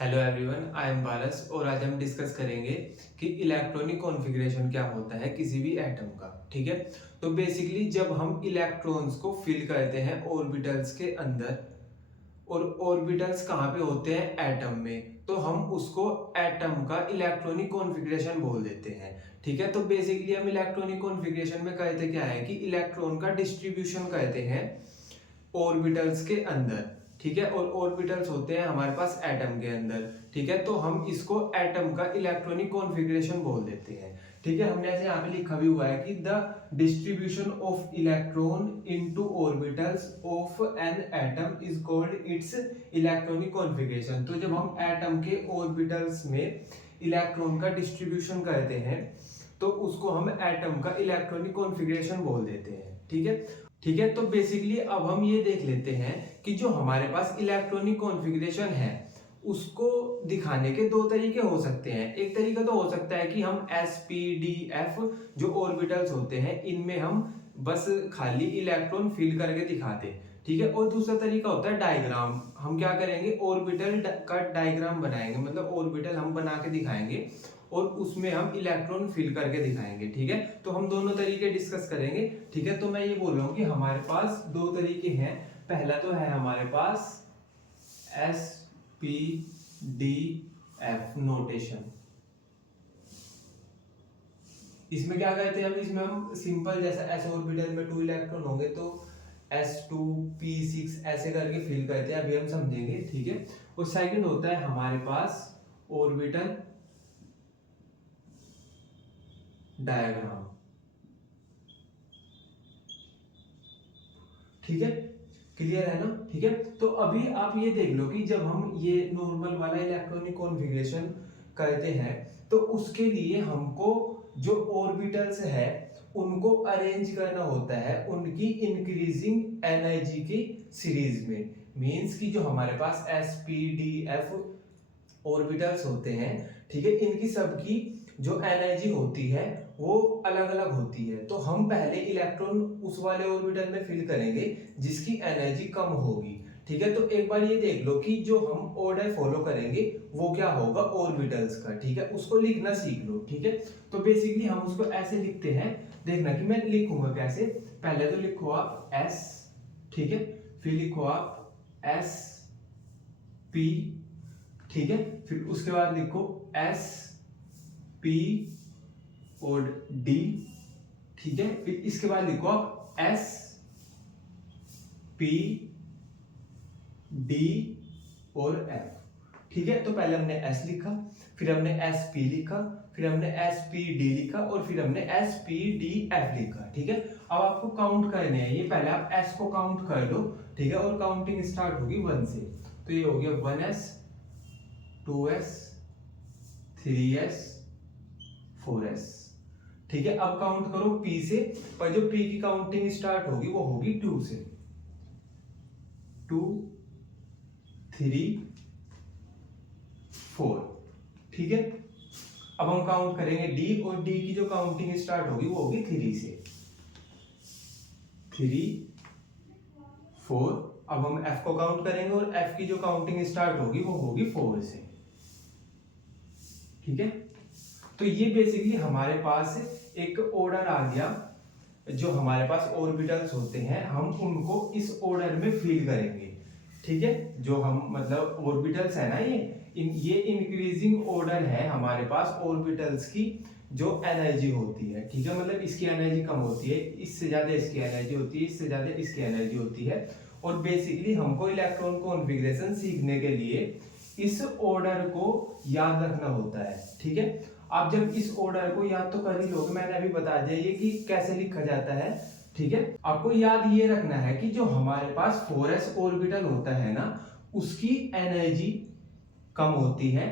Hello everyone, I am पारस और आज हम डिस्कस करेंगे कि इलेक्ट्रॉनिक कॉन्फ़िगरेशन क्या होता है किसी भी एटम का। ठीक है, तो बेसिकली जब हम इलेक्ट्रॉन्स को फिल करते हैं ऑर्बिटल्स के अंदर, और ऑर्बिटल्स कहाँ पे होते हैं? एटम में, तो हम उसको एटम का इलेक्ट्रॉनिक कॉन्फ़िगरेशन बोल देते हैं। ठीक है, तो बेसिकली हम इलेक्ट्रॉनिक कॉन्फ़िगरेशन में कहते क्या है कि इलेक्ट्रॉन का डिस्ट्रीब्यूशन कहते हैं ऑर्बिटल्स के अंदर। ठीक है, और ऑर्बिटल्स होते हैं हमारे पास एटम के अंदर। ठीक है, तो हम इसको एटम का इलेक्ट्रॉनिक कॉन्फ़िगरेशन बोल देते हैं। ठीक है, हमने ऐसे यहाँ पे लिखा भी हुआ है कि the distribution of electron into orbitals of an atom is called its electronic configuration. तो जब हम एटम के ऑर्बिटल्स में इलेक्ट्रॉन का डिस्ट्रीब्यूशन करते हैं तो उसको हम एटम का इलेक्ट्रॉनिक कॉन्फ़िगरेशन बोल देते हैं। ठीक है, तो बेसिकली अब हम ये देख लेते हैं कि जो हमारे पास इलेक्ट्रॉनिक कॉन्फ़िगरेशन है उसको दिखाने के दो तरीके हो सकते हैं। एक तरीका तो हो सकता है कि हम एस पी डी एफ जो ऑर्बिटल्स होते हैं इनमें हम बस खाली इलेक्ट्रॉन फिल करके दिखाते। ठीक है, और दूसरा तरीका होता है डायग्राम। हम क्या करेंगे, ऑर्बिटल का डायग्राम बनाएंगे, मतलब ऑर्बिटल हम बना के दिखाएंगे और उसमें हम इलेक्ट्रॉन फिल करके दिखाएंगे। ठीक है, तो हम दोनों तरीके डिस्कस करेंगे। ठीक है, तो मैं ये बोल रहा हूँ कि हमारे पास दो तरीके हैं। पहला तो है हमारे पास S P D F notation. इसमें क्या करते हैं हम, इसमें हम सिंपल जैसा एस ऑर्बिटल में 2 इलेक्ट्रॉन होंगे तो S2P6 ऐसे करके फिल करते हैं, अभी हम समझेंगे। ठीक है, और सेकंड होता है हमारे पास ऑर्बिटल डायग्राम। ठीक है, क्लियर है ना? ठीक है, तो अभी आप ये देख लो कि जब हम ये नॉर्मल वाला इलेक्ट्रॉनिक कॉन्फ़िगरेशन करते हैं तो उसके लिए हमको जो ऑर्बिटल्स है उनको अरेंज करना होता है उनकी इंक्रीजिंग एनर्जी की सीरीज में। मींस कि जो हमारे पास S P D F orbitals होते हैं, ठीक है, इनकी सबकी जो एनर्जी होती है वो अलग अलग होती है। तो हम पहले इलेक्ट्रॉन उस वाले ऑर्बिटल में फिल करेंगे जिसकी एनर्जी कम होगी। ठीक है, तो एक बार ये देख लो कि जो हम ऑर्डर फॉलो करेंगे वो क्या होगा ऑर्बिटल्स का। ठीक है, उसको लिखना सीख लो। ठीक है, तो बेसिकली हम उसको ऐसे लिखते हैं। देखना कि मैं लिखूंगा कैसे। पहले तो लिखो आप एस, ठीक है, फिर लिखो आप एस पी, ठीक है, फिर उसके बाद लिखो एस पी और डी। ठीक है, फिर इसके बाद लिखो आप एस पी डी और एफ। ठीक है, तो पहले हमने एस लिखा, फिर हमने एस पी लिखा, फिर हमने एस पी डी लिखा और फिर हमने एस पी डी एफ लिखा। ठीक है, अब आपको काउंट करने हैं ये। पहले आप एस को काउंट कर लो। ठीक है, और काउंटिंग स्टार्ट होगी 1 से। तो ये हो गया 1s 2s 3s 4s। ठीक है, अब काउंट करो P से, पर जो P की काउंटिंग स्टार्ट होगी वो होगी 2 से। 2 3 4। ठीक है, अब हम काउंट करेंगे D, और D की जो काउंटिंग स्टार्ट होगी वो होगी 3 से। 3 4। अब हम F को काउंट करेंगे और F की जो काउंटिंग स्टार्ट होगी वो होगी 4 से। ठीक है, तो ये बेसिकली हमारे पास एक ऑर्डर आ गया। जो हमारे पास ऑर्बिटल्स होते हैं हम उनको इस ऑर्डर में फिल करेंगे। ठीक है, जो हम मतलब ऑर्बिटल्स है ना, ये इंक्रीजिंग ऑर्डर है हमारे पास ऑर्बिटल्स की जो एनर्जी होती है। ठीक है, मतलब इसकी एनर्जी कम होती है, इससे ज्यादा इसकी एनर्जी होती है, इससे ज्यादा इसकी एनर्जी होती है। और बेसिकली हमको इलेक्ट्रॉन कॉन्फ़िगरेशन सीखने के लिए इस ऑर्डर को याद रखना होता है। ठीक है, आप जब इस ऑर्डर को याद तो कर ही लोगे, मैंने अभी बता दिया ये कि कैसे लिखा जाता है। ठीक है, आपको याद ये रखना है कि जो हमारे पास 4s ऑर्बिटल होता है ना उसकी एनर्जी कम होती है,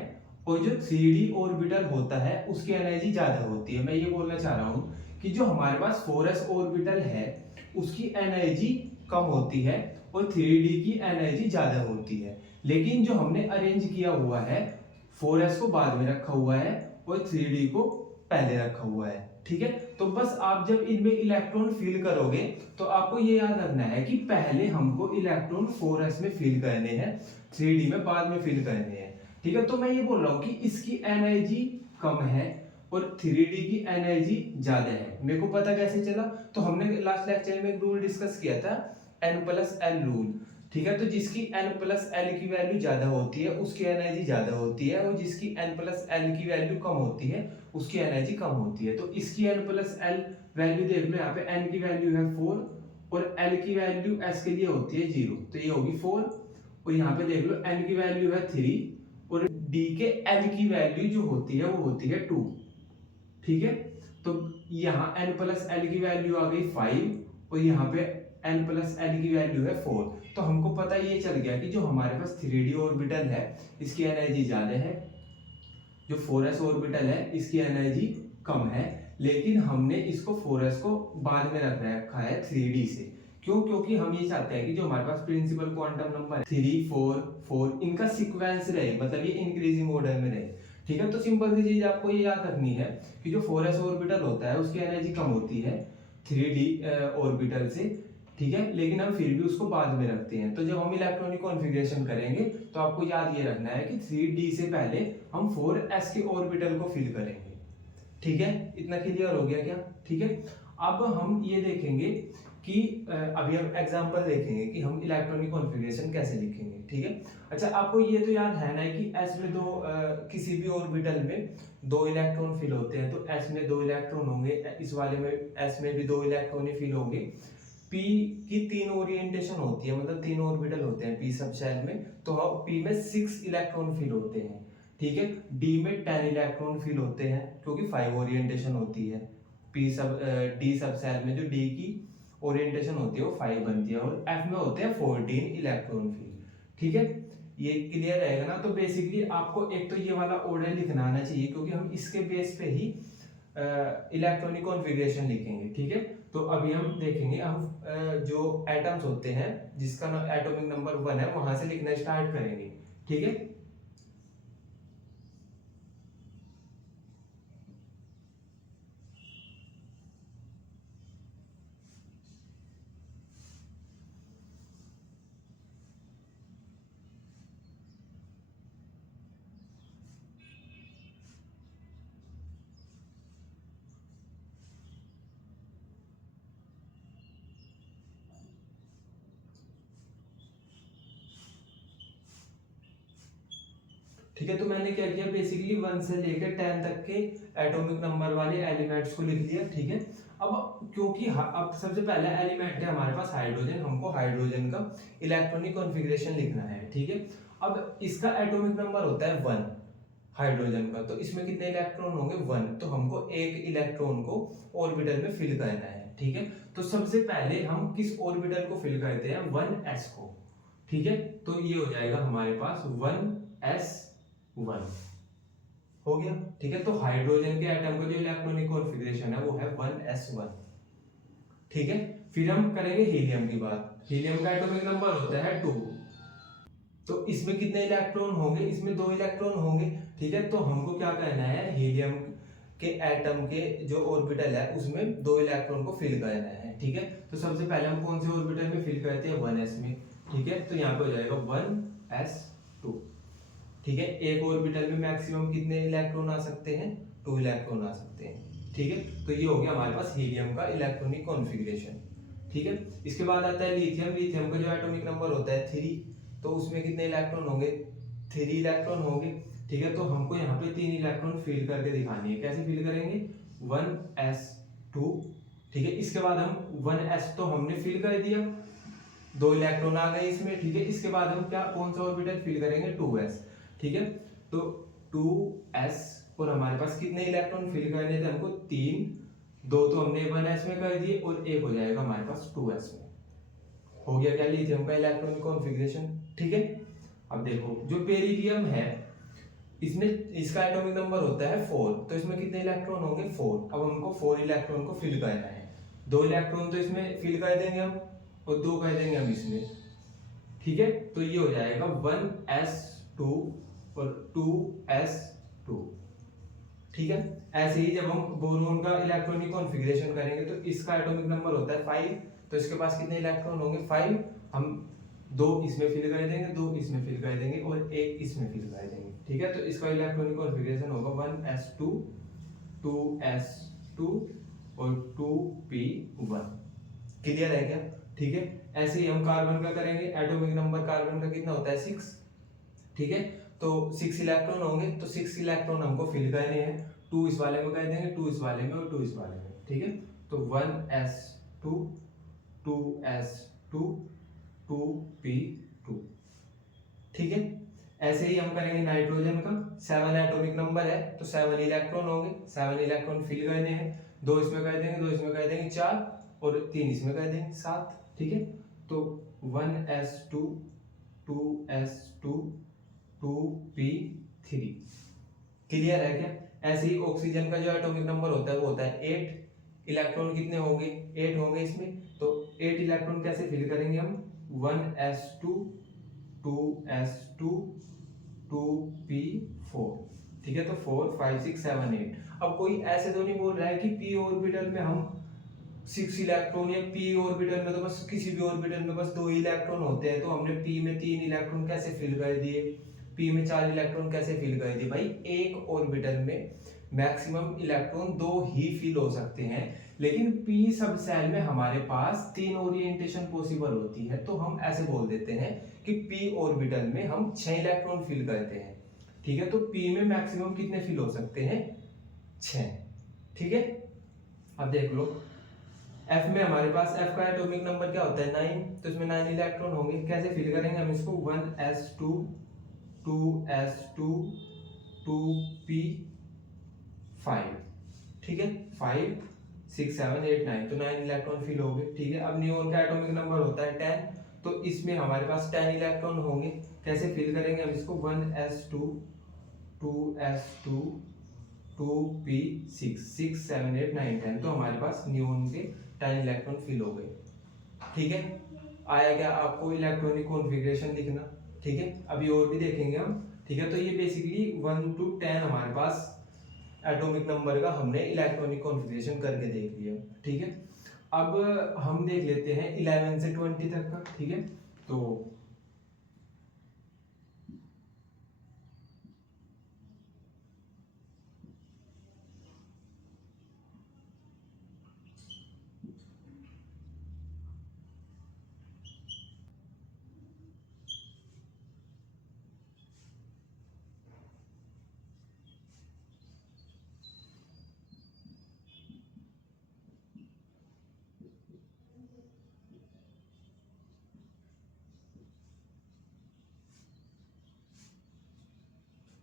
और जो 3d ऑर्बिटल होता है उसकी एनर्जी ज्यादा होती है। मैं ये बोलना चाह रहा हूं कि जो हमारे पास 4s ऑर्बिटल है उसकी एनर्जी कम होती है और 3d की एनर्जी ज्यादा होती है। लेकिन जो हमने अरेंज किया हुआ है 4s को बाद में रखा हुआ है और 3d को पहले रखा हुआ है। ठीक है, तो बस आप जब इनमें इलेक्ट्रॉन फिल करोगे तो आपको ये याद रखना है कि पहले हमको इलेक्ट्रॉन 4s में फिल करने हैं, 3d में बाद में फिल करने हैं। ठीक है, तो मैं ये बोल रहा हूँ कि इसकी एनर्जी कम है और 3D की एनर्जी ज्यादा है। मेरे को पता कैसे चला, तो हमने लास्ट लेक्चर में एक रूल डिस्कस किया था, N+L रूल। ठीक है, तो जिसकी N+L की वैल्यू ज्यादा होती है उसकी एनर्जी ज्यादा होती है, और जिसकी N+L की वैल्यू कम होती है उसकी एनर्जी कम होती है। तो इसकी N+L वैल्यू देख लो, यहाँ पे N की वैल्यू है 4 और L की वैल्यू S के लिए होती है 0, तो ये होगी 4। और यहाँ पे देख लो N की वैल्यू है 3 और D के L की वैल्यू जो होती है वो होती है 2। ठीक है, तो यहाँ N+L की वैल्यू आ गई 5 और यहाँ पे N+L की वैल्यू है 4। तो हमको पता ये चल गया कि जो हमारे पास 3D ऑर्बिटल है इसकी एनर्जी ज्यादा है, जो 4s ऑर्बिटल है इसकी एनर्जी कम है, लेकिन हमने इसको 4s को बाद में रखा है 3D से। क्यों? क्योंकि हम ये चाहते हैं कि जो हमारे पास प्रिंसिपल क्वांटम नंबर 3 4 4 इनका सीक्वेंस रहे, मतलब ये इंक्रीजिंग ऑर्डर में रहे। ठीक है, तो सिंपल सी चीज आपको ये याद रखनी है कि जो 4s ऑर्बिटल होता है उसकी एनर्जी कम होती है 3D ऑर्बिटल से। ठीक है, लेकिन हम फिर भी उसको बाद में रखते हैं। तो जब हम इलेक्ट्रॉनिक कॉन्फ़िगरेशन करेंगे तो आपको याद ये रखना है कि 3D से पहले हम 4s के ऑर्बिटल को फिल करेंगे। ठीक है, इतना क्लियर हो गया क्या? ठीक है, अब हम ये देखेंगे कि अभी हम एग्जांपल देखेंगे कि हम इलेक्ट्रॉनिक कॉन्फ़िगरेशन कैसे लिखेंगे। ठीक है, अच्छा आपको ये तो याद है ना कि s में किसी भी ऑर्बिटल में 2 इलेक्ट्रॉन फिल होते हैं, तो s में 2 इलेक्ट्रॉन होंगे, इस वाले में s में भी 2 इलेक्ट्रॉन ही फिल होंगे। p की 3 ओरिएंटेशन होती है, मतलब 3 ऑर्बिटल होते हैं p सब शेल में, तो p में 6 इलेक्ट्रॉन फिल होते हैं। ठीक है, d में 10 इलेक्ट्रॉन फिल होते हैं क्योंकि 5 ओरिएंटेशन होती है। d सब शेल में जो d की ओरिएंटेशन होती है वो 5 बनती है, और f में होते हैं 14 इलेक्ट्रॉन फिल। ठीक है, ये क्लियर रहेगा ना? तो बेसिकली आपको एक तो ये वाला ऑर्डर लिखना आना चाहिए, क्योंकि हम इसके बेस पे ही इलेक्ट्रॉनिक कॉन्फ़िगरेशन लिखेंगे। ठीक है, तो अभी हम देखेंगे, हम जो एटम्स होते हैं जिसका एटॉमिक नंबर 1 है वहां से लिखना स्टार्ट करेंगे। ठीक है, ठीक है, तो मैंने क्या किया, बेसिकली 1 से लेकर 10 तक के एटॉमिक नंबर वाले एलिमेंट्स को लिख लिया। ठीक है, अब क्योंकि अब सबसे पहला एलिमेंट है हमारे पास हाइड्रोजन, हमको हाइड्रोजन का इलेक्ट्रॉनिक कॉन्फ़िगरेशन लिखना है। ठीक है, अब इसका एटॉमिक नंबर होता है 1 हाइड्रोजन का, तो इसमें कितने इलेक्ट्रॉन होंगे? 1, तो हमको एक इलेक्ट्रॉन को ऑर्बिटल में फिल करना है। ठीक है, तो सबसे पहले हम किस ऑर्बिटल को फिल करते हैं? 1s को। ठीक है, तो ये हो जाएगा हमारे पास 1s1 हो गया। ठीक है, तो हाइड्रोजन के एटम का जो इलेक्ट्रॉनिक कॉन्फ़िगरेशन है वो है 1s1। ठीक है, फिर हम करेंगे हीलियम की बात। हीलियम का एटॉमिक नंबर होता है 2, तो इसमें कितने इलेक्ट्रॉन होंगे? इसमें 2 इलेक्ट्रॉन होंगे। ठीक है, तो हमको क्या कहना है, हीलियम के एटम के जो ऑर्बिटल है उसमें 2 इलेक्ट्रॉन को फिल करना है। ठीक है, तो सबसे पहले हम कौन से ऑर्बिटल में फिल करते हैं? 1s में। ठीक है, तो यहाँ पे हो जाएगा 1s2। ठीक है, एक ऑर्बिटल में मैक्सिमम कितने इलेक्ट्रॉन आ सकते हैं? 2 इलेक्ट्रॉन आ सकते हैं। ठीक है, तो ये हो गया हमारे पास हीलियम का इलेक्ट्रॉनिक कॉन्फ़िगरेशन। ठीक है, इसके बाद आता है लिथियम। लिथियम का जो एटॉमिक नंबर होता है 3, तो उसमें कितने इलेक्ट्रॉन होंगे? 3 इलेक्ट्रॉन होंगे। ठीक है, तो हमको यहाँ पे 3 इलेक्ट्रॉन फिल करके दिखानी है। कैसे फिल करेंगे? 1s2। ठीक है, इसके बाद हम 1s तो हमने फिल कर दिया, 2 इलेक्ट्रॉन आ गए इसमें। ठीक है, इसके बाद हम क्या कौन सा ऑर्बिटल फिल करेंगे? 2s। ठीक है, तो 2s और हमारे पास कितने इलेक्ट्रॉन फिल करने थे हमको? 3, 2 तो हमने 1s में कर दिए और एक हो जाएगा हमारे पास 2s में। हो गया क्या? लिथियम का इलेक्ट्रॉनिक कॉन्फ़िगरेशन। ठीक है, अब देखो जो बेरिलियम है इसमें इसका एटॉमिक नंबर होता है 4, तो इसमें कितने इलेक्ट्रॉन होंगे? 4। अब हमको 4 इलेक्ट्रॉन को फिल करना है। 2 इलेक्ट्रॉन तो इसमें फिल कर देंगे हम और 2 कर देंगे हम इसमें। ठीक है, तो ये हो जाएगा 1s2 और 2s2। ठीक है, ऐसे ही जब हम बोरोन का इलेक्ट्रॉनिक कॉन्फ़िगरेशन करेंगे तो इसका एटॉमिक नंबर होता है 5, तो इसके पास कितने इलेक्ट्रॉन होंगे? 5। हम 2 इसमें फिल कर देंगे, 2 इसमें फिल कर देंगे और 1 इसमें फिल कर देंगे। ठीक है। तो इसका इलेक्ट्रॉनिक कॉन्फ़िगरेशन होगा 1s2 2s2 और 2p1। क्लियर है क्या? ठीक है। ऐसे ही हम कार्बन का करेंगे। एटॉमिक नंबर कार्बन का कितना होता है 6, ठीक है। तो 6 इलेक्ट्रॉन होंगे, तो 6 इलेक्ट्रॉन हमको फिल करने हैं। 2 इस वाले में कर देंगे, 2 इस वाले में और 2 इस वाले में, ठीक है। तो 1s2 2s2 2p2, ठीक है। ऐसे ही हम करेंगे नाइट्रोजन का। 7 एटॉमिक नंबर है तो 7 इलेक्ट्रॉन होंगे, 7 इलेक्ट्रॉन फिल करने हैं। 2 इसमें कर देंगे, 2 इसमें कर देंगे 4 और 3 इसमें कर देंगे 7, ठीक है। तो 1s2 2s2 2p3। क्लियर है क्या? ऐसे ही ऑक्सीजन का जो एटॉमिक नंबर होता है वो होता है 8। इलेक्ट्रॉन कितने होंगे? 8 होंगे इसमें। तो 8 इलेक्ट्रॉन कैसे फिल करेंगे हम? 1s2 2s2 2p4, ठीक है। तो 4 5 6 7 8। अब कोई ऐसे तो नहीं बोल रहा है कि p ऑर्बिटल में हम 6 इलेक्ट्रॉन, या p ऑर्बिटल में तो बस किसी भी ऑर्बिटल में बस 2 इलेक्ट्रॉन होते हैं, तो हमने p में 3 इलेक्ट्रॉन कैसे फिल कर दिए, p में 4 इलेक्ट्रॉन कैसे फिल कर दिए? भाई एक ऑर्बिटल में मैक्सिमम इलेक्ट्रॉन 2 ही फिल हो सकते हैं, लेकिन p सब सेल में हमारे पास 3 ओरिएंटेशन पॉसिबल होती है। तो हम ऐसे बोल देते हैं कि p ऑर्बिटल में हम 6 इलेक्ट्रॉन फिल करते हैं, ठीक है। तो p में मैक्सिमम कितने फिल हो सकते हैं? 6, ठीक है। अब देख लो F में हमारे पास F का एटॉमिक नंबर क्या होता है 9, तो इसमें 9 इलेक्ट्रॉन होंगे। कैसे फिल करेंगे हम इसको? 1s2 2s2 2p5, ठीक है। 5 6 7 8 9, तो 9 इलेक्ट्रॉन फिल हो गए, ठीक है। अब नियोन का एटॉमिक नंबर होता है 10, तो इसमें हमारे पास 10 इलेक्ट्रॉन होंगे। कैसे फिल करेंगे हम इसको? 1s2 2s2 2p6 6 7 8 9 10, तो हमारे पास नियोन के 10 इलेक्ट्रॉन फिल हो गए, ठीक है। आया क्या आपको इलेक्ट्रॉनिक कॉन्फ़िगरेशन लिखना? ठीक है। अभी और भी देखेंगे हम, ठीक है। तो ये बेसिकली 1 to 10 हमारे पास एटॉमिक नंबर का हमने इलेक्ट्रॉनिक कॉन्फ़िगरेशन करके देख लिया, ठीक है। अब हम देख लेते हैं 11 से 20 तक का, ठीक है। तो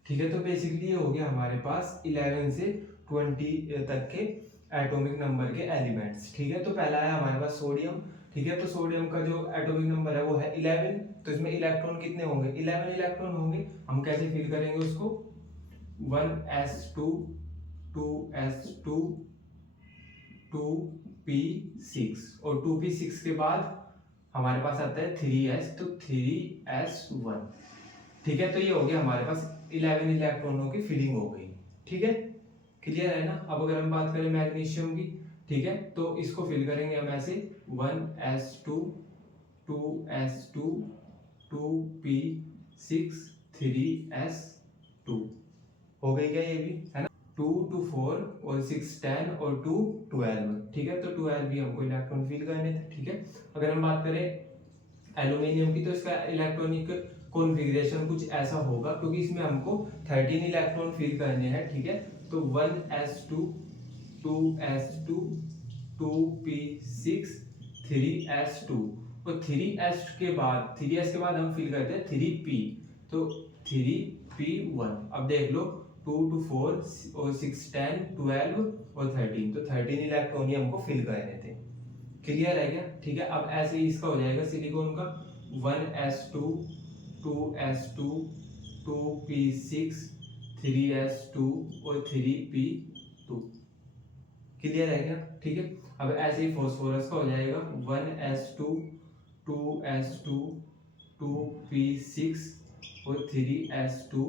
ठीक है। तो बेसिकली ये हो गया हमारे पास 11 से 20 तक के एटॉमिक नंबर के एलिमेंट्स, ठीक है। तो पहला है हमारे पास सोडियम, ठीक है। तो सोडियम का जो एटॉमिक नंबर है वो है 11, तो इसमें इलेक्ट्रॉन कितने होंगे? 11 इलेक्ट्रॉन होंगे। हम कैसे फिल करेंगे उसको? 1s2 2s2 2p6, और 2p6 के बाद हमारे पास आता है 3s, तो 3s1, ठीक है। तो ये हो गया हमारे पास 11 इलेक्ट्रॉनों की फिलिंग हो गई, ठीक है। क्लियर है ना? अब अगर हम बात करें मैग्नीशियम की, ठीक है, तो इसको फिल करेंगे हम ऐसे 1s2 2s2 2p6 3s2। हो गई क्या ये भी, है ना? 2 to 4 और 6 10 और 2 12, ठीक है। तो 12 भी हमको इलेक्ट्रॉन फिल करने थे, ठीक है। अगर हम बात करें एल्यूमिनियम की, तो इसका इलेक्ट्रॉनिक कॉन्फ़िगरेशन कुछ ऐसा होगा, क्योंकि इसमें हमको 13 इलेक्ट्रॉन फिल करने हैं, ठीक है। तो 1s2 2s2 2p6 3s2, और 3s के बाद हम फिल करते हैं 3p, तो 3p1। अब देख लो 2 to 4 और 6 10 12 और 13, तो 13 इलेक्ट्रॉन ही हमको फिल करने थे। क्लियर है क्या? ठीक है। अब ऐसे ही इसका हो जाएगा सिलिकॉन का 1s2 2s2 2p6 3s2 और 3p2। क्लियर है क्या? ठीक है। अब ऐसे ही फॉस्फोरस का हो जाएगा 1s2 2s2 2p6 और 3s2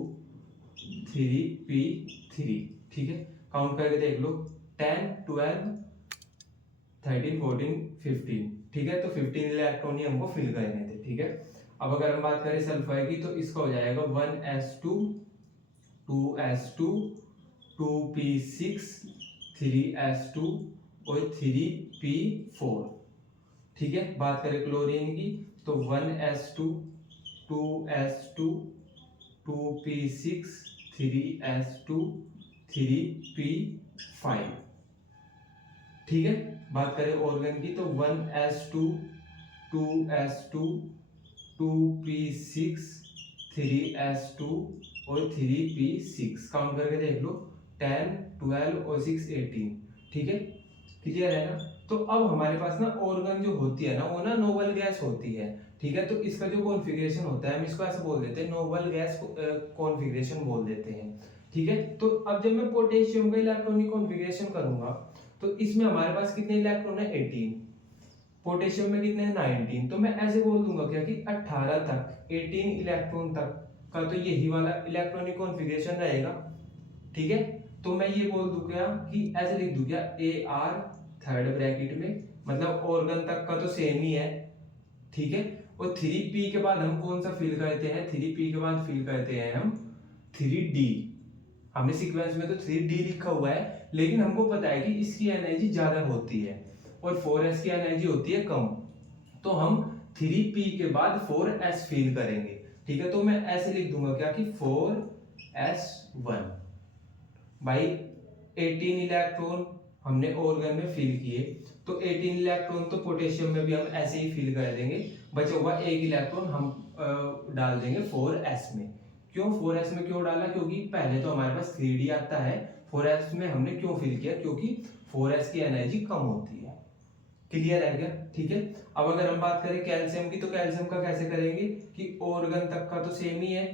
3p3, ठीक है। काउंट करके देख लो 10 12 13 14 15, ठीक है। तो 15 इलेक्ट्रॉन ही हमको फिल करने थे, ठीक है। अब अगर हम बात करें सल्फर की, तो इसका हो जाएगा 1s2 2s2, 2p6, 3s2 और 3p4। ठीक है, बात करें क्लोरीन की तो 1s2, 2s2, 2p6, 3s2, 3p5। ठीक है, बात करें ऑर्गन की तो 1s2, 2s2, 2p6, 3s2 और 3p6। काउंट करके देख लो, 10, 12 और 6, 18। ठीक है, क्लियर है ना। तो अब हमारे पास ना ऑर्गन जो होती है ना वो ना नोबल गैस होती है। ठीक है, तो इसका जो कॉन्फ़िगरेशन होता है हम इसको ऐसे बोल देते हैं, नोबल गैस कॉन्फ़िगरेशन बोल देते हैं। ठीक है, तो अब जब मैं पोटेशियम का इलेक्ट्रॉनिक कॉन्फ़िगरेशन करूंगा तो इसमें हमारे पास कितने इलेक्ट्रॉन है, 18। पोटेशियम में कितने हैं, 19। तो मैं ऐसे बोल दूंगा क्या कि 18 तक, 18 इलेक्ट्रॉन तक का तो यही वाला इलेक्ट्रॉनिक कॉन्फ़िगरेशन रहेगा। ठीक है, तो मैं ये बोल दूं क्या कि ऐसे लिख दूं क्या, AR थर्ड ब्रैकेट में, मतलब ऑर्गन तक का तो सेम ही है। ठीक है, और 3p के बाद हम कौन सा फिल करते हैं, 3p के बाद फिल करते हैं हम 3d। हमने सीक्वेंस में तो 3d लिखा हुआ है, लेकिन हमको पता है कि इसकी एनर्जी ज्यादा होती है और 4s की एनर्जी होती है कम। तो हम 3p के बाद 4s फिल करेंगे। ठीक है, तो मैं ऐसे लिख दूंगा क्या कि 4s1 बाई 18 इलेक्ट्रॉन हमने ऑर्गन में फिल किए, तो 18 इलेक्ट्रॉन तो पोटेशियम में भी हम ऐसे ही फिल कर देंगे। बचा हुआ एक इलेक्ट्रॉन हम डाल देंगे 4s में। क्यों 4s में क्यों डाला, क्योंकि पहले तो हमारे पास 3d आता है, 4s में हमने क्यों फिल किया, क्योंकि 4s की एनर्जी कम होती है। क्लियर है क्या। ठीक है, अब अगर हम बात करें कैल्शियम की तो कैल्शियम का कैसे करेंगे कि ऑर्गन तक का तो सेम ही है,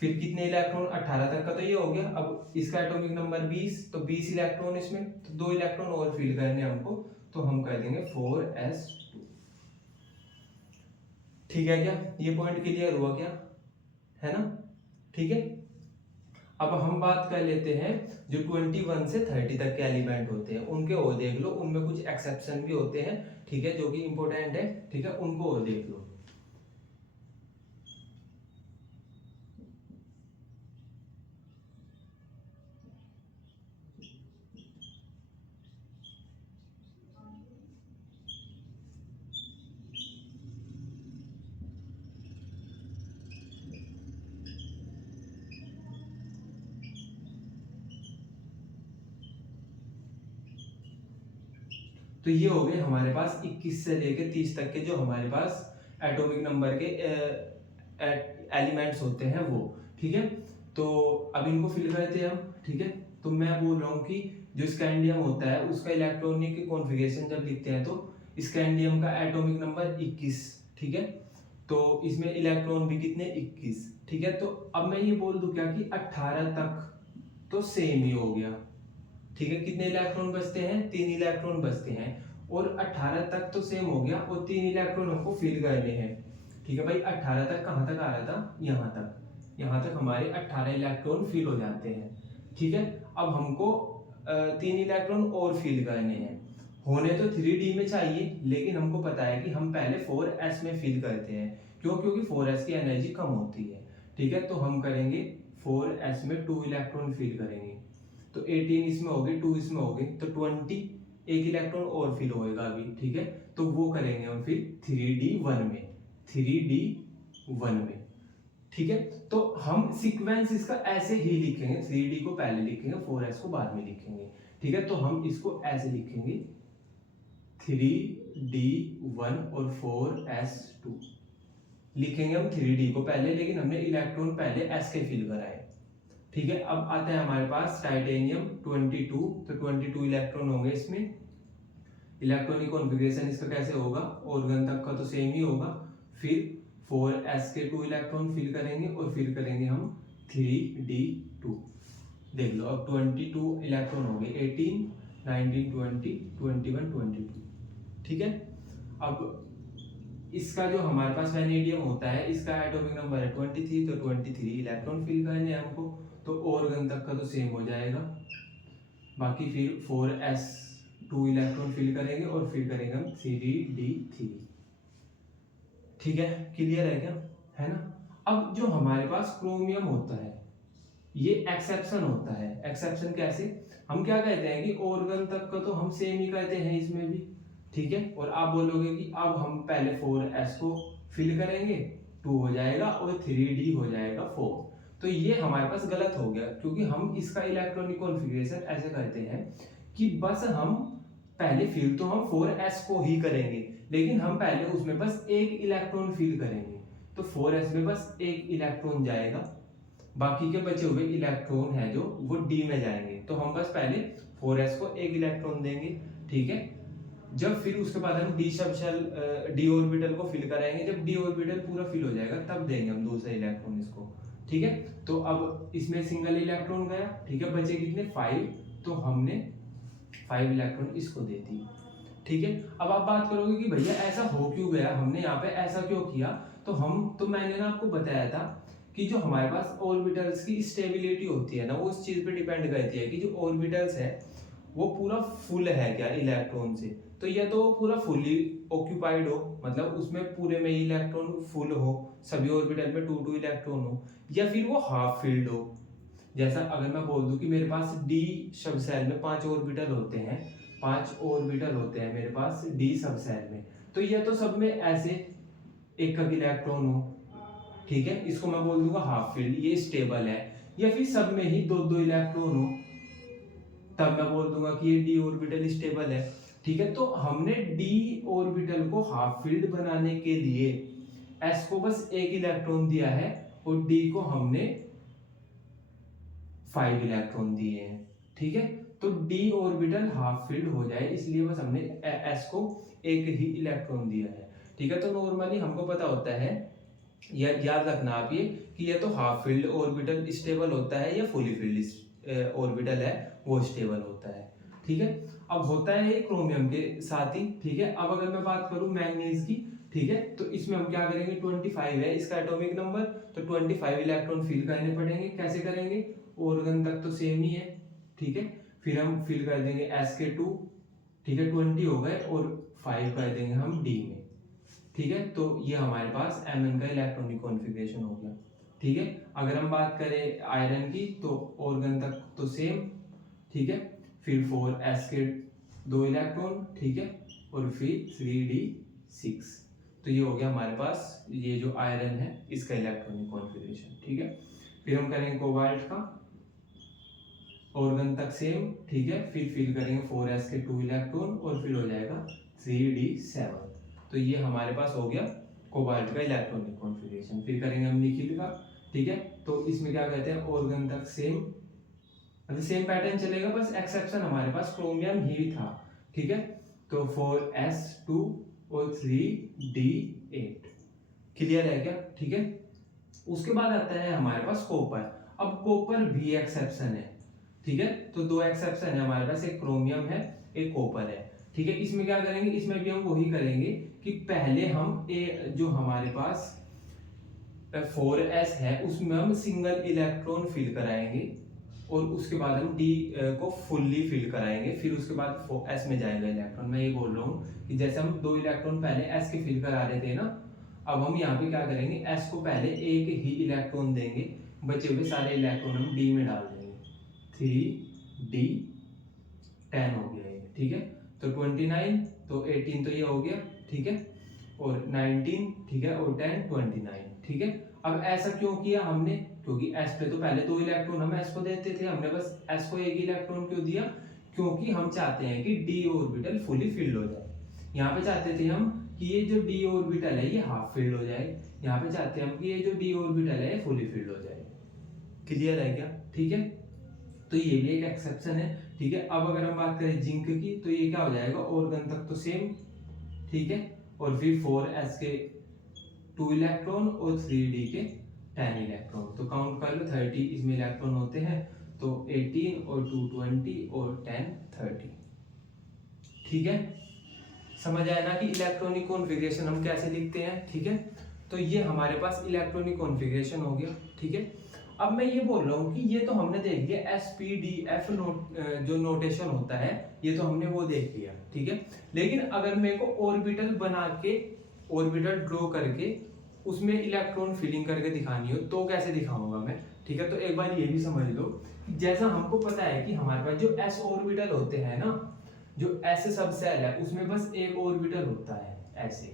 फिर कितने इलेक्ट्रॉन, 18 तक का तो ये हो गया। अब इसका एटॉमिक नंबर 20, तो 20 इलेक्ट्रॉन इसमें, तो 2 इलेक्ट्रॉन और फिल करने हमको, तो हम कह देंगे 4s2। ठीक है क्या, ये पॉइंट क्लियर हुआ क्या, है ना। ठीक है, अब हम बात कर लेते हैं जो 21 से 30 तक के एलिमेंट होते हैं उनके और देख लो, उनमें कुछ एक्सेप्शन भी होते हैं। ठीक है, जो कि इंपॉर्टेंट है। ठीक है, उनको और देख लो। तो ये हो गए हमारे पास 21 से लेके 30 तक के जो हमारे पास एटॉमिक नंबर के एलिमेंट्स होते हैं वो। ठीक है, तो अब इनको फिल करते हैं हम। ठीक है, तो मैं बोल रहा हूँ कि जो स्कैंडियम होता है उसका इलेक्ट्रॉनिक कॉन्फ़िगरेशन जब लिखते हैं तो स्कैंडियम का एटॉमिक नंबर 21। ठीक है, तो इसमें इलेक्ट्रॉन भी कितने, 21। ठीक है, तो अब मैं ये बोल दूं क्या कि 18 तक तो सेम ही हो गया। ठीक है, कितने इलेक्ट्रॉन बचते हैं, 3 इलेक्ट्रॉन बचते हैं, और 18 तक तो सेम हो गया और 3 इलेक्ट्रॉन हमको फिल करने हैं। ठीक है भाई, 18 तक कहाँ तक आ रहा था, यहाँ तक, यहाँ तक हमारे 18 इलेक्ट्रॉन फिल हो जाते हैं। ठीक है, अब हमको 3 इलेक्ट्रॉन और फिल करने हैं। होने तो 3d में चाहिए, लेकिन हमको पता है कि हम पहले 4s में फिल करते हैं। क्यों, क्योंकि 4s की एनर्जी कम होती है। ठीक है, तो हम करेंगे 4s में 2 इलेक्ट्रॉन फिल करेंगे, तो 18 इसमें हो गए, 2 इसमें हो गए, तो 20 एक इलेक्ट्रॉन और फिल होएगा अभी। ठीक है, तो वो करेंगे हम फिर 3d1 में, 3d1 में। ठीक है, तो हम सीक्वेंस इसका ऐसे ही लिखेंगे, 3d को पहले लिखेंगे, 4s को बाद में लिखेंगे। ठीक है, तो हम इसको ऐसे लिखेंगे 3d1 और 4s2 लिखेंगे हम 3d को पहले, लेकिन हमने इलेक्ट्रॉन पहले s के फिल कराए। ठीक है, अब आता है हमारे पास टाइटेनियम 22, तो 22 इलेक्ट्रॉन होंगे इसमें। इलेक्ट्रॉनिक कॉन्फ़िगरेशन इसका कैसे होगा, ऑर्गन तक का तो सेम ही होगा। फिर 4s के 2 इलेक्ट्रॉन फिल करेंगे और फिर करेंगे हम 3d2। देख लो, अब 22 इलेक्ट्रॉन हो गए, 18, 19, 20, 21, 22। ठीक है, अब इसका जो हमारे पास वेनेडियम होता है इसका एटॉमिक नंबर है 23, तो 23 इलेक्ट्रॉन फिल करने हैं हमको, तो ऑर्गन तक का तो सेम हो जाएगा। बाकी फिर 4s 2 इलेक्ट्रॉन फिल करेंगे और फिर करेंगे हम 3d3। ठीक है, क्लियर है क्या, है ना। अब जो हमारे पास क्रोमियम होता है ये एक्सेप्शन होता है। एक्सेप्शन कैसे, हम क्या कहते हैं कि ऑर्गन तक का तो हम सेम ही कहते हैं इसमें भी, ठीक है। और आप बोलोगे कि अब हम पहले 4s को फिल करेंगे, 2 हो जाएगा और 3d हो जाएगा 4। तो ये हमारे पास गलत हो गया, क्योंकि हम इसका इलेक्ट्रॉनिक कॉन्फ़िगरेशन ऐसे करते हैं कि बस हम पहले फिल तो हम 4s को ही करेंगे, लेकिन हम पहले उसमें बस एक इलेक्ट्रॉन फिल करेंगे। तो 4s में बस एक इलेक्ट्रॉन जाएगा, बाकी के बचे हुए इलेक्ट्रॉन है जो वो d में जाएंगे। तो हम बस पहले 4s को एक इलेक्ट्रॉन देंगे, ठीक है। जब फिर उसके बाद हम d ऑर्बिटल को फिल कराएंगे, जब d ऑर्बिटल पूरा फिल हो जाएगा तब देंगे हम दूसरा इलेक्ट्रॉन इसको, ठीक है। तो अब इसमें सिंगल इलेक्ट्रॉन गया, ठीक है, बचे कितने 5, तो हमने 5 इलेक्ट्रॉन इसको दे दी, ठीक है। अब आप बात करोगे कि भैया ऐसा हो क्यों गया, हमने यहाँ पे ऐसा क्यों किया। तो मैंने ना आपको बताया था कि जो हमारे पास ऑर्बिटल्स की स्टेबिलिटी होती है ना, वो उस चीज पे डिपेंड करती है कि जो ऑर्बिटल्स है वो पूरा फुल है क्या इलेक्ट्रॉन से। तो या तो पूरा फुली ऑक्यूपाइड हो, मतलब उसमें पूरे में इलेक्ट्रॉन फुल हो, सभी ऑर्बिटल में 2 इलेक्ट्रॉन हो, या फिर वो हाफ फिल्ड हो। जैसा अगर मैं बोल दूं कि मेरे पास डी सब सेल में 5 ऑर्बिटल होते हैं, 5 ऑर्बिटल होते हैं मेरे पास डी सब सेल में, तो या तो सब में ऐसे एक इलेक्ट्रॉन हो, ठीक है, इसको मैं बोल दूंगा हाफ फील्ड, ये स्टेबल है। या फिर सब में ही 2 इलेक्ट्रॉन हो, तब मैं बोल दूंगा कि ये डी ऑर्बिटल स्टेबल है, ठीक है। तो हमने डी ऑर्बिटल को हाफ फील्ड बनाने के लिए एस को बस एक इलेक्ट्रॉन दिया है और डी को हमने 5 इलेक्ट्रॉन दिए हैं, ठीक है। तो डी ऑर्बिटल हाफ फील्ड हो जाए इसलिए बस हमने एस को एक ही इलेक्ट्रॉन दिया है, ठीक है। तो नॉर्मली हमको पता होता है, याद रखना आप ये कि ये तो हाफ फील्ड ऑर्बिटल स्टेबल होता है या फुली फील्ड ऑर्बिटल है वो स्टेबल होता है, ठीक है। अब होता है ये क्रोमियम के साथ ही, ठीक है। अब अगर मैं बात करूं मैंगनीज की, ठीक है, तो इसमें हम क्या करेंगे, 25 है इसका एटॉमिक नंबर, तो 25 इलेक्ट्रॉन फिल करने पड़ेंगे। कैसे करेंगे, ऑर्गन तक तो सेम ही है, ठीक है। फिर हम फिल कर देंगे s के 2, ठीक है, 20 हो गए और 5 कर देंगे हम d में, ठीक है। तो ये हमारे पास Mn का इलेक्ट्रॉनिक कॉन्फ़िगरेशन हो गया, ठीक है। अगर हम बात करें आयरन की तो ऑर्गन तक तो सेम, ठीक है। फिर 4s के 2 इलेक्ट्रॉन, ठीक है, और फिर 3d6। तो ये हो गया हमारे पास ये जो आयरन है इसका इलेक्ट्रॉनिक कॉन्फ़िगरेशन, ठीक है। फिर हम करेंगे कोबाल्ट का, ऑर्गन तक सेम, ठीक है। फिर फिल करेंगे 4s के 2 इलेक्ट्रॉन और फिर हो जाएगा 3d7। तो ये हमारे पास हो गया कोबाल्ट का इलेक्ट्रॉनिक कॉन्फ़िगरेशन। फिर करेंगे हम निकिल का, ठीक है। तो इसमें क्या कहते हैं, ऑर्गन तक सेम, मतलब सेम पैटर्न चलेगा, बस एक्सेप्शन हमारे पास क्रोमियम ही था, ठीक है। तो 4s2 और 3d8 क्लियर है क्या, ठीक है। उसके बाद आता है हमारे पास कॉपर। अब कॉपर भी एक्सेप्शन है, ठीक है। तो 2 एक्सेप्शन है हमारे पास, एक क्रोमियम है एक कॉपर है, ठीक है। इसमें क्या करेंगे, इसमें भी हम वही करेंगे कि पहले हम जो हमारे पास 4s है उसमें हम सिंगल इलेक्ट्रॉन फिल कराएंगे और उसके बाद हम d को फुल्ली फिल कराएंगे, फिर उसके बाद s में जाएगा इलेक्ट्रॉन। मैं ये बोल रहा हूँ कि जैसे हम 2 इलेक्ट्रॉन पहले s के फिल करा रहे थे ना, अब हम यहाँ पे क्या करेंगे, s को पहले एक ही इलेक्ट्रॉन देंगे, बचे हुए सारे इलेक्ट्रॉन हम d में डाल देंगे। 3d10 हो गया ये, ठीक है। तो 29, तो 18 तो ये हो गया, ठीक है, और 19, ठीक है, और 10 29, ठीक है। अब ऐसा क्यों किया हमने, क्योंकि s पे तो पहले 2 इलेक्ट्रॉन हम s को देते थे, हमने बस s को एक इलेक्ट्रॉन क्यों दिया, क्योंकि हम चाहते हैं कि d ऑर्बिटल फुली फिल्ड हो जाए। यहाँ पे चाहते थे हम कि ये जो d ऑर्बिटल है ये हाफ फिल्ड हो जाए, यहाँ पे चाहते हैं हम कि ये जो d ऑर्बिटल है ये फुली फिल्ड हो जाए। क्लियर है क्या, ठीक है। तो ये भी एक एक्सेप्शन है, ठीक है। अब अगर हम बात करें जिंक की, तो ये क्या हो जाएगा, ऑर्गन तक तो सेम, ठीक है, और फिर 4s के 2 इलेक्ट्रॉन और 3d के 10 इलेक्ट्रॉन। तो काउंट कर लो, 30 इसमें इलेक्ट्रॉन होते हैं, तो 18 और 2 20 और 10 30, ठीक है। समझ आया ना कि इलेक्ट्रॉनिक कॉन्फ़िगरेशन हम कैसे लिखते हैं, ठीक है। तो ये हमारे पास इलेक्ट्रॉनिक कॉन्फ़िगरेशन हो गया, ठीक है। अब मैं ये बोल रहा हूँ कि ये तो हमने देख लिया SPDF जो नोटेशन होता है, ये तो हमने वो देख लिया, ठीक है। लेकिन अगर मेरे को ऑर्बिटल बना के, ऑर्बिटल ड्रॉ करके उसमें इलेक्ट्रॉन फिलिंग करके दिखानी हो तो कैसे दिखाऊंगा मैं, ठीक है। तो एक बार ये भी समझ लो कि जैसा हमको पता है कि हमारे पास जो s ऑर्बिटल होते हैं ना, जो s सब शेल है उसमें बस एक ऑर्बिटल होता है ऐसे,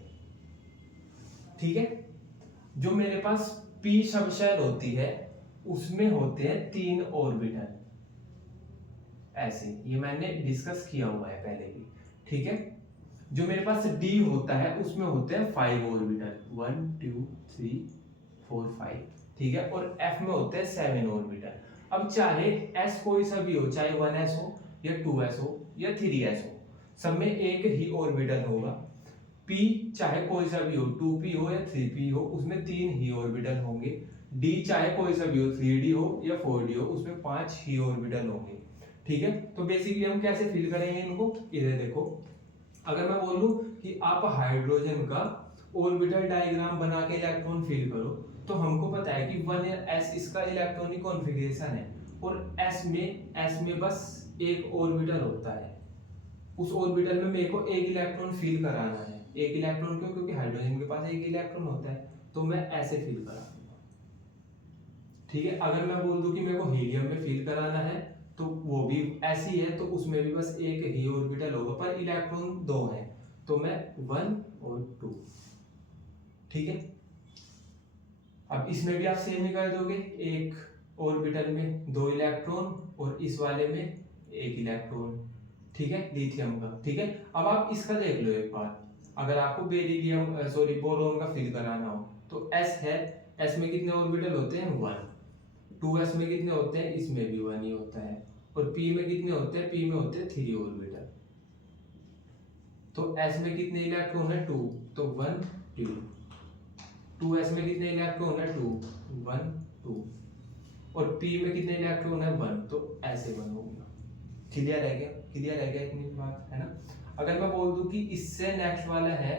ठीक है। जो मेरे पास p सब शेल होती है उसमें होते हैं 3 ऑर्बिटल ऐसे, ये मैंने डिस्कस किया हुआ है पहले भी, ठीक है। जो मेरे पास d होता है उसमें होते हैं 5 ऑर्बिटल, 1 2 3 4 5, ठीक है। और f में होते हैं 7 ऑर्बिटल। अब चाहे s कोई सा भी हो, चाहे 1s हो या 2s हो या 3s हो, सब में एक ही ऑर्बिटल होगा। p चाहे कोई सा भी हो, 2p हो या 3p हो, उसमें 3 ही ऑर्बिटल होंगे। d चाहे कोई सा भी हो, 3d हो या 4d हो, उसमें 5 ही ऑर्बिटल होंगे, ठीक है। तो बेसिकली हम कैसे फिल करेंगे इनको, इधर देखो, अगर मैं बोलूं कि आप हाइड्रोजन का ऑर्बिटल डायग्राम बना के इलेक्ट्रॉन फिल करो, तो हमको पता है कि 1s इसका इलेक्ट्रॉनिक कॉन्फ़िगरेशन है और s में बस एक ऑर्बिटल होता है। उस ऑर्बिटल में मेरे को एक इलेक्ट्रॉन फिल कराना है। एक इलेक्ट्रॉन क्यों? क्योंकि हाइड्रोजन के पास एक इलेक्ट्रॉन होता है, तो मैं ऐसे फिल करा दूंगा, ठीक है। अगर मैं बोल दूं कि मेरे को हीलियम में फिल कराना है, तो वो भी ऐसी है, तो उसमें भी बस एक ही ऑर्बिटल होगा, पर इलेक्ट्रॉन 2 हैं, तो मैं 1 और 2, ठीक है। अब इसमें भी आप सेम ही कर दोगे, एक ऑर्बिटल में 2 इलेक्ट्रॉन और इस वाले में एक इलेक्ट्रॉन, ठीक है, लिथियम का, ठीक है। अब आप इसका देख लो एक बार, अगर आपको बेरिलियम बोरोन का फिल कराना हो, तो s है, s में कितने ऑर्बिटल होते हैं? 1। 2s में कितने होते हैं? इसमें भी 1 ही होता है। और p में कितने होते हैं? p में होते हैं 3 ऑर्बिटल। तो s में कितने इलेक्ट्रॉन है? 2, तो 1 2। 2s में कितने इलेक्ट्रॉन है? 2, 1 2। और p में कितने इलेक्ट्रॉन है? 1, तो ऐसे 1 हो गया। क्लियर है क्या? क्लियर है क्या इतनी बात, है ना। अगर मैं बोल दूं कि इससे नेक्स्ट वाला है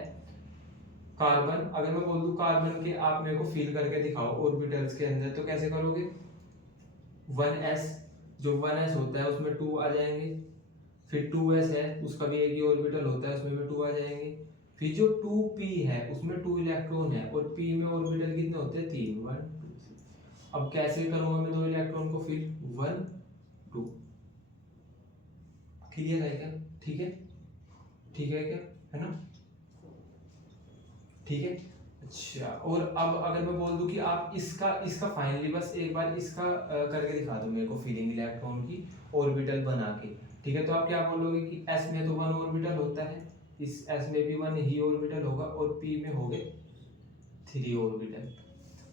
कार्बन, अगर मैं बोल दूं कार्बन के आप मेरे को फिल करके दिखाओ ऑर्बिटल्स के अंदर, तो कैसे करोगे? 1s, जो 1s होता है उसमें 2 आ जाएंगे, फिर 2s है उसका भी एक ही ऑर्बिटल होता है, उसमें भी 2 आ जाएंगे, फिर जो 2p है उसमें 2 इलेक्ट्रॉन है और p में ऑर्बिटल कितने होते हैं? 3, 1 2 3। अब कैसे करूंगा मैं 2 इलेक्ट्रॉन को फिल? 1 2। क्लियर है क्या? ठीक है, ठीक है क्या, है ना, ठीक है। अच्छा, और अब अगर मैं बोल दूं कि आप इसका फाइनली बस एक बार इसका करके दिखा दो मेरे को, फिलिंग इलेक्ट्रॉन की ऑर्बिटल बना के, ठीक है। तो आप क्या बोलोगे कि s में तो 1 ऑर्बिटल होता है, इस s में भी 1 ही ऑर्बिटल होगा, और p में हो गए 3 ऑर्बिटल।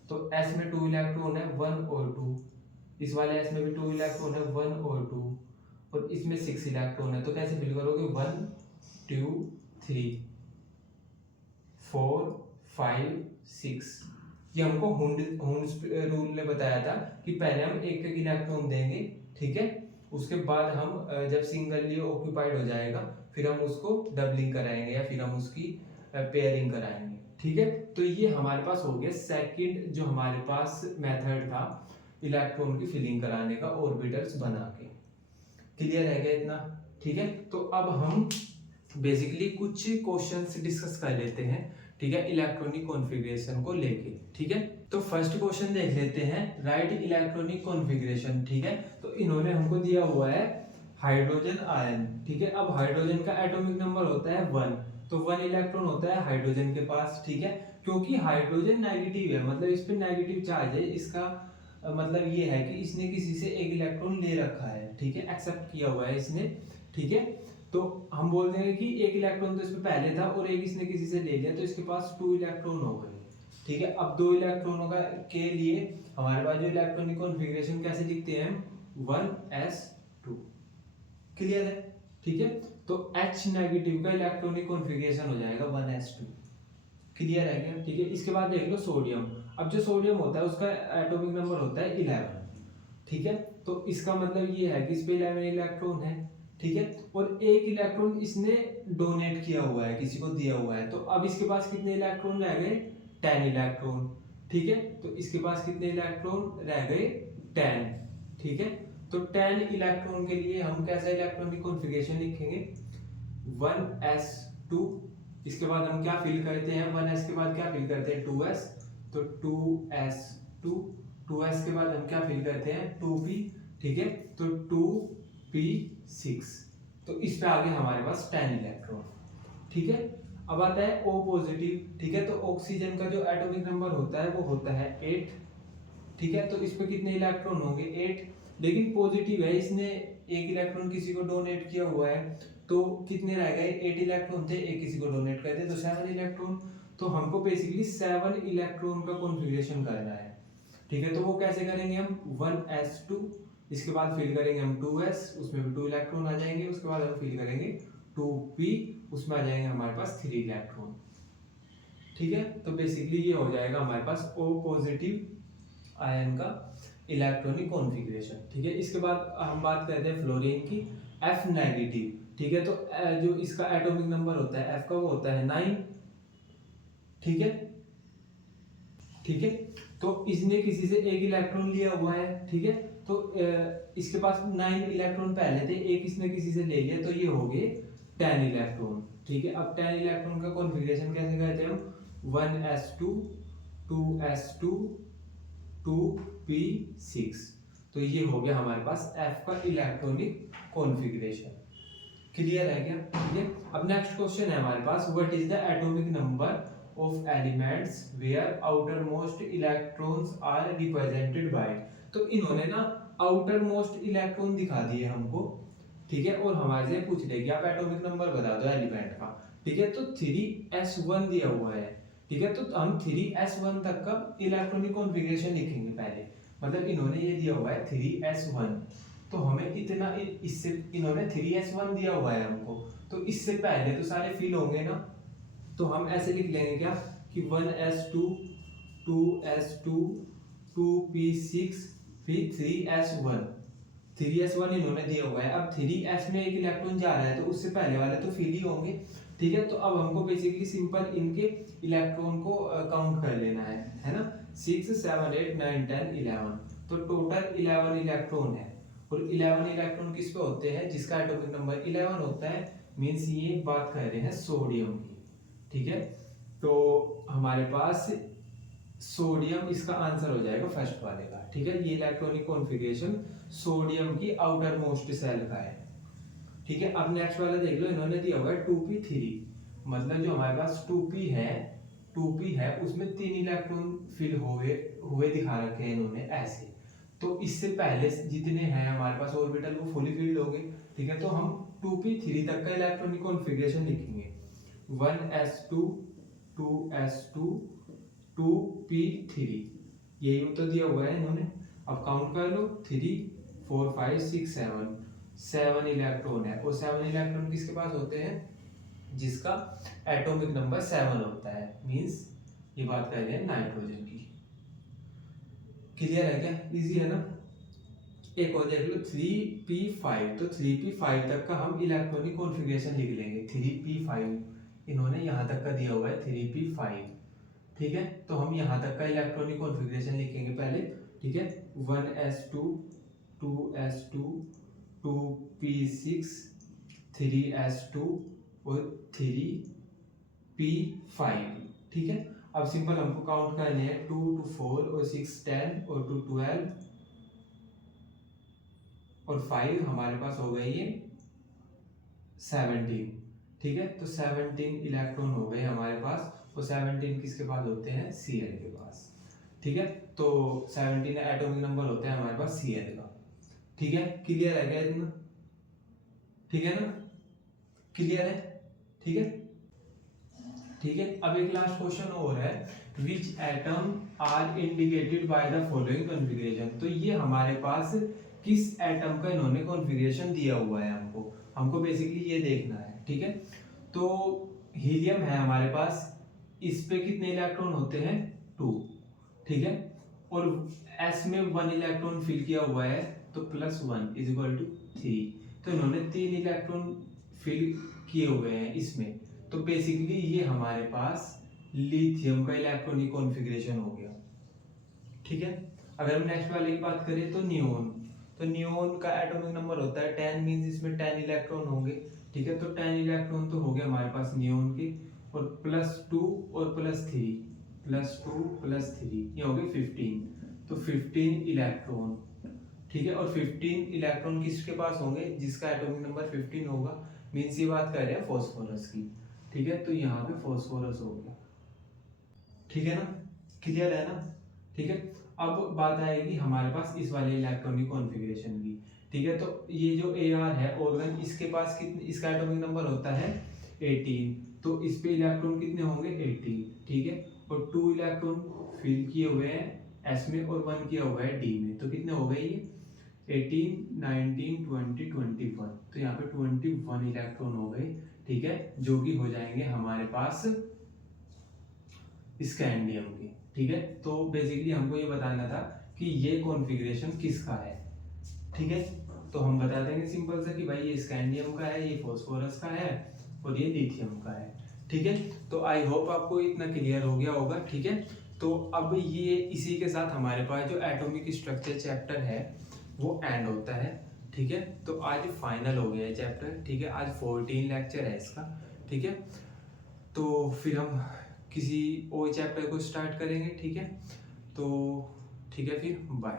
तो s में 2 इलेक्ट्रॉन है, 1 और 2, इस वाले s में भी 2 इलेक्ट्रॉन है, 1 और 2, और इसमें 6 इलेक्ट्रॉन है। तो कैसे फिल करोगे? 1 2 3 4 5 6। ये हमको हुंड्स रूल ने बताया था कि पहले हम एक एक इलेक्ट्रॉन देंगे, ठीक है, उसके बाद हम जब सिंगली ऑक्यूपाइड हो जाएगा फिर हम उसको डबलिंग कराएंगे या फिर हम उसकी पेयरिंग कराएंगे, ठीक है। तो ये हमारे पास हो गया सेकंड जो हमारे पास मेथड था इलेक्ट्रॉन की फिलिंग कराने का ऑर्बिटल्स बना के। क्लियर है क्या इतना? ठीक है। तो अब हम बेसिकली कुछ क्वेश्चंस डिस्कस कर लेते हैं, ठीक है, इलेक्ट्रॉनिक कॉन्फ़िगरेशन को लेके, ठीक है। तो फर्स्ट क्वेश्चन देख लेते हैं, राइट इलेक्ट्रॉनिक कॉन्फ़िगरेशन, ठीक है। तो इन्होंने हमको दिया हुआ है हाइड्रोजन आयन, ठीक है। अब हाइड्रोजन का एटॉमिक नंबर होता है 1, तो 1 इलेक्ट्रॉन होता है हाइड्रोजन के पास, ठीक है। क्योंकि हाइड्रोजन नेगेटिव है, मतलब इस पे नेगेटिव चार्ज है, इसका मतलब ये है कि इसने किसी से एक इलेक्ट्रॉन ले रखा है, ठीक है, एक्सेप्ट किया हुआ है इसने, ठीक है। तो हम बोल देंगे कि एक इलेक्ट्रॉन तो इसमें पहले था और एक इसने किसी से ले लिया, तो इसके पास 2 इलेक्ट्रॉन हो गए, ठीक है। अब 2 इलेक्ट्रॉनों का के लिए हमारे पास जो इलेक्ट्रॉनिक कॉन्फ़िगरेशन कैसे लिखते हैं हम? 1s2। क्लियर है? ठीक है। तो H नेगेटिव का इलेक्ट्रॉनिक कॉन्फ़िगरेशन हो जाएगा 1s2। क्लियर है क्या? ठीक है। इसके बाद देख लो सोडियम। अब जो सोडियम होता है उसका एटॉमिक नंबर होता है 11, ठीक है। तो इसका मतलब ये है कि इस पे 11 इलेक्ट्रॉन है, ठीक है। और एक इलेक्ट्रॉन इसने डोनेट किया हुआ है, किसी को दिया हुआ है, तो अब इसके पास कितने इलेक्ट्रॉन रह गए? 10 इलेक्ट्रॉन, ठीक है। तो इसके पास कितने इलेक्ट्रॉन रह गए? 10, ठीक है। तो 10 इलेक्ट्रॉन के लिए हम कैसा इलेक्ट्रॉनिक कॉन्फ़िगरेशन लिखेंगे? 1s2। इसके बाद हम क्या फिल करते हैं? 1s के बाद क्या फिल करते हैं? 2s, तो 2s2 2s के बाद हम क्या फिल करते हैं 2p, ठीक है, तो 2p6, तो इस पे आ गए हमारे पास 10 इलेक्ट्रॉन, ठीक है। अब आता है O पॉजिटिव, ठीक है, तो ऑक्सीजन का जो एटॉमिक नंबर होता है वो होता है 8, ठीक है, तो इस पे कितने इलेक्ट्रॉन होंगे 8, लेकिन पॉजिटिव है, इसने एक इलेक्ट्रॉन किसी को डोनेट किया हुआ है, तो कितने रह गए 8 इलेक्ट्रॉन थे, एक किसी को डोनेट कर दिया तो 7 इलेक्ट्रॉन, तो हमको बेसिकली 7 इलेक्ट्रॉन का कॉन्फ़िगरेशन करना है, ठीक है। तो वो कैसे करेंगे हम 1s2, इसके बाद फिल करेंगे हम 2s, उसमें भी 2 इलेक्ट्रॉन आ जाएंगे, उसके बाद हम फिल करेंगे 2p, उसमें आ जाएंगे हमारे पास 3 इलेक्ट्रॉन, ठीक है। तो बेसिकली ये हो जाएगा हमारे पास O पॉजिटिव आयन का इलेक्ट्रॉनिक कॉन्फ़िगरेशन, ठीक है। इसके बाद हम बात करते हैं फ्लोरीन की, F नेगेटिव, ठीक है, तो जो इसका एटॉमिक नंबर होता है F का वो होता है 9, ठीक है, ठीक है, तो इसने किसी से एक इलेक्ट्रॉन लिया हुआ है, ठीक है, तो इसके पास 9 इलेक्ट्रॉन पहले थे, एक इसने किसी से ले लिया, तो ये हो गए 10 इलेक्ट्रॉन, ठीक है। अब 10 इलेक्ट्रॉन का कॉन्फ़िगरेशन कैसे करते हैं हम 1s2 2s2 2p6, तो ये हो गया हमारे पास F का इलेक्ट्रॉनिक कॉन्फ़िगरेशन, क्लियर है क्या, ठीक है। अब नेक्स्ट क्वेश्चन है हमारे पास, what is the atomic number of elements where outermost electrons are represented by, तो इन्होंने ना आउटर मोस्ट इलेक्ट्रॉन दिखा दिए हमको, ठीक है, और हमारे से पूछ रहे कि आप एटॉमिक नंबर बता दो एलिमेंट का, ठीक है, तो 3s1 दिया हुआ है, ठीक है, तो हम 3s1 तक का इलेक्ट्रॉनिक कॉन्फ़िगरेशन लिखेंगे पहले, मतलब इन्होंने ये दिया हुआ है 3s1, तो हमें इतना इससे इन्होंने 3s1 दिया हुआ है हमको, तो इससे पहले तो सारे फिल होंगे ना, तो हम ऐसे लिख लेंगे क्या कि 1s2 2s2 2p6 फिर 3s1, 3s1 इन्होंने दिया हुआ है, अब 3s में एक इलेक्ट्रॉन जा रहा है तो उससे पहले वाले तो फिल ही होंगे, ठीक है। तो अब हमको बेसिकली सिंपल इनके इलेक्ट्रॉन को काउंट कर लेना है ना, 6 7 8 9 10 11, तो टोटल 11 इलेक्ट्रॉन है, और 11 इलेक्ट्रॉन किस पे होते हैं जिसका एटॉमिक नंबर 11 होता है, मींस ये बात कर रहे हैं सोडियम की, ठीक है। तो हमारे पास सोडियम इसका आंसर हो जाएगा फर्स्ट वाले का, ठीक है, ये इलेक्ट्रॉनिक कॉन्फ़िगरेशन सोडियम की आउटर मोस्ट सेल का है, ठीक है। अब नेक्स्ट वाला देख लो, इन्होंने दिया हुआ है 2p3, मतलब जो हमारे पास 2p है उसमें 3 इलेक्ट्रॉन फिल हुए दिखा रखे हैं इन्होंने ऐसे, तो इससे पहले जितने हैं हमारे पास ऑर्बिटल वो फुली फिल्ड होंगे, ठीक है, तो हम 2p3 तक का इलेक्ट्रॉनिक कॉन्फ़िगरेशन लिखेंगे 1s2 2s2 2p3, यही तो दिया हुआ है इन्होंने, अब काउंट कर लो 3 4 5 6 7 इलेक्ट्रॉन है, और 7 इलेक्ट्रॉन किसके पास होते हैं जिसका एटॉमिक नंबर 7 होता है, मींस ये बात कर रहे हैं नाइट्रोजन की, क्लियर है क्या, इजी है ना। एक और देख लो 3p5, तो 3p5 तक का हम इलेक्ट्रॉनिक कॉन्फ़िगरेशन लिख लेंगे 3p5, इन्होंने यहाँ तक का दिया हुआ है 3p5, ठीक है, तो हम यहाँ तक का इलेक्ट्रॉनिक कॉन्फ़िगरेशन लिखेंगे पहले, ठीक है, 1s2 2s2 2p6 3s2 और 3p5, ठीक है। अब सिंपल हमको काउंट करने हैं 2 to 4 और 6 10 और 2 12 और 5 हमारे पास हो गए ये 17, ठीक है, तो 17 इलेक्ट्रॉन हो गए हमारे पास, और 17 किसके पास होते हैं Cl के पास, ठीक है, तो 17 एटॉमिक नंबर होता है हमारे पास Cl का, ठीक है, क्लियर है क्या इतना, ठीक है ना, क्लियर है, ठीक है, ठीक है। अब एक लास्ट क्वेश्चन और है, which atom are indicated by the following configuration, तो ये हमारे पास किस एटम का इन्होंने कॉन्फ़िगरेशन दिया हुआ है हमको बेसिकली ये देखना है, ठीक है। तो हीलियम है हमारे पास, इस पे कितने इलेक्ट्रॉन होते हैं 2, ठीक है, और s में 1 इलेक्ट्रॉन फिल किया हुआ है, तो +1 = 3, तो इन्होंने 3 इलेक्ट्रॉन फिल किए हुए हैं इसमें, तो बेसिकली ये हमारे पास लिथियम का इलेक्ट्रॉनिक कॉन्फ़िगरेशन हो गया, ठीक है। अगर हम नेक्स्ट वाले की बात करें तो नियोन, तो नियोन का एटॉमिक नंबर होता है 10, मींस इसमें 10 इलेक्ट्रॉन होंगे, ठीक है, तो 10 इलेक्ट्रॉन तो हो गए हमारे पास नियोन के, और +2 और +3 +2 +3 ये हो गए 15, तो 15 इलेक्ट्रॉन, ठीक है। और 15 इलेक्ट्रॉन किसके पास होंगे, जिसका एटॉमिक नंबर 15 होगा, मीन्स ये बात कर रहे हैं फॉस्फोरस की, ठीक है। तो यहाँ पे फॉस्फोरस हो गया, ठीक है ना, क्लियर है ना, ठीक है। अब बात आएगी हमारे पास इस वाले इलेक्ट्रॉनिक कॉन्फ़िगरेशन की, ठीक है। तो ये जो Ar है ऑर्गन, इसके पास कितने, इसका एटॉमिक नंबर होता है 18, तो इस पे इलेक्ट्रॉन कितने होंगे 18, ठीक है। और 2 इलेक्ट्रॉन फिल किए हुए हैं S में और 1 किया हुआ है D में, तो कितने हो गए ये 18, 19, 20, 21, तो यहाँ पे 21 इलेक्ट्रॉन हो गए, ठीक है, जो कि हो जाएंगे हमारे पास स्कैंडियम के, ठीक है। तो बेसिकली हमको ये बताना था कि ये कॉन्फ़िगरेशन किसका है, ठीक है। तो हम बता देंगे सिंपल सा कि भाई ये स्कैंडियम का है, ये फॉस्फोरस का है और ये लिथियम का है, ठीक है। तो आई होप आपको इतना क्लियर हो गया होगा, ठीक है। तो अब ये इसी के साथ हमारे पास जो एटॉमिक स्ट्रक्चर चैप्टर है वो एंड होता है, ठीक है। तो आज फाइनल हो गया है चैप्टर, ठीक है। आज 14 लेक्चर है इसका, ठीक है। तो फिर हम किसी और चैप्टर को स्टार्ट करेंगे, ठीक है। तो ठीक है, फिर बाय।